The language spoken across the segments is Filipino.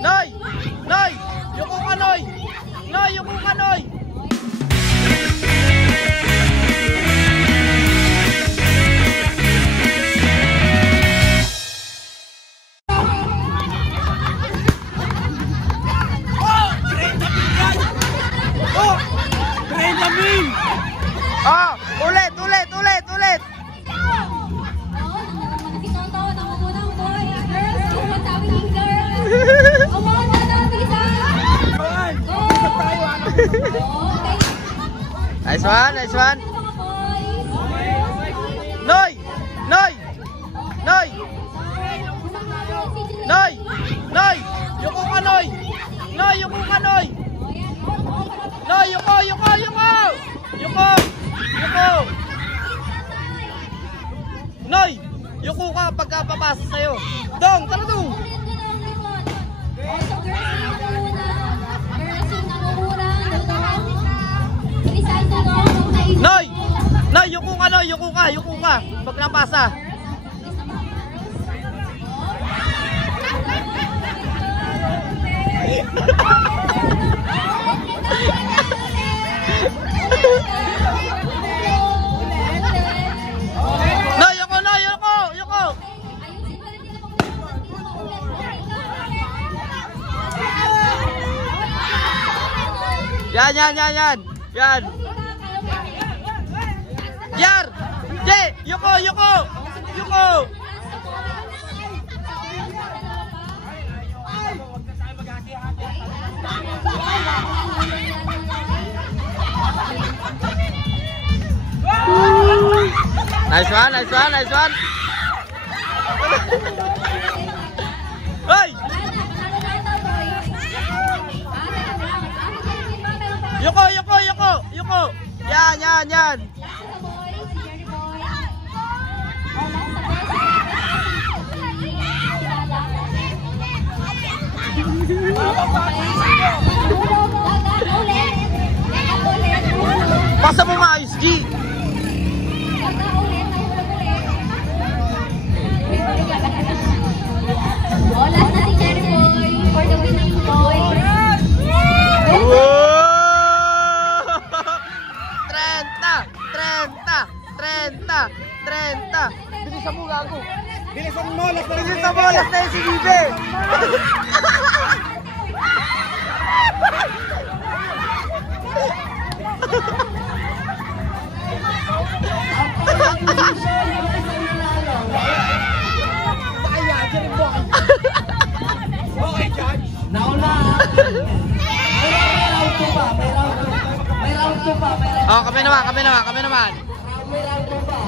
Noy! Noy! Yuko ka, Noy! Noy, yuko ka, Noy! Ulit, ulit, ulit, ulit. Nice one, nice one. Noy! Noy! Noy! Noy! Noy! Yuko ka, Noy! Noy, yuko ka, Noy! Noy, yuko, yuko, yuko! Yuko! Yuko! Noy! Yuko ka pagka papasa sa'yo. Dong! Tara dong! Noy! Noy! Yuko ka, Noy! Yuko ka! Yuko ka! Pag napasa. No, yuko, no, yuko, yuko. Yan, yan, yan, yan. Yan. Yar! J! Yuko, yuko! Yuko! Nice one, nice one, nice one. Hey! Yuko, yuko, yuko, yuko. Yan, yan, yan. Pasa mo maayos, G. Last na si Cherry Boy for the winning point. 30! Bilisan mo, gago. Bilisan mo, last na yung si Bibe. Okay, John. Nauna. May round 2 pa. Oh, kami naman. May round 2 pa.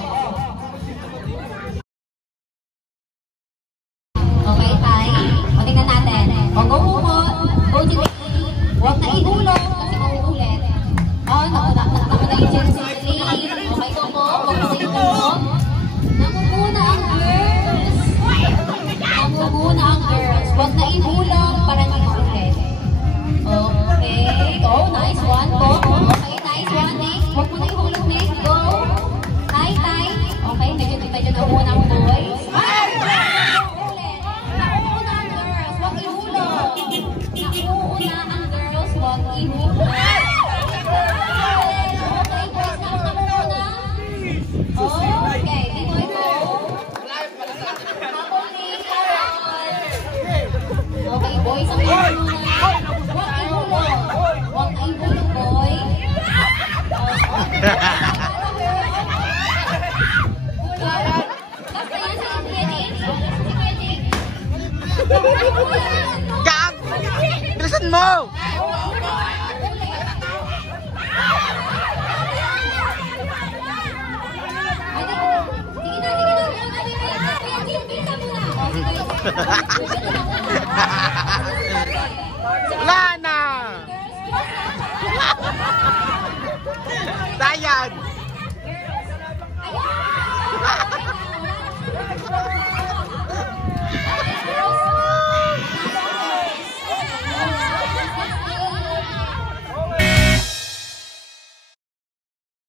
Okay, tay. O, tingnan natin. O, go mo. Huwag na ihulog kasi mauulit. O, naku na yung Jersey. Okay, go mo. Huwag na ihulog. Namumuna ang girls. Huwag na ihulog para hindi mauulit. Okay. Go. Nice one. Go. Okay, nice one. Next. Huwag mo na ihulog. Next. Go. Tay. Okay, medyo nauna ang boys. Gag! Bilisan mo! Lana! Sayang!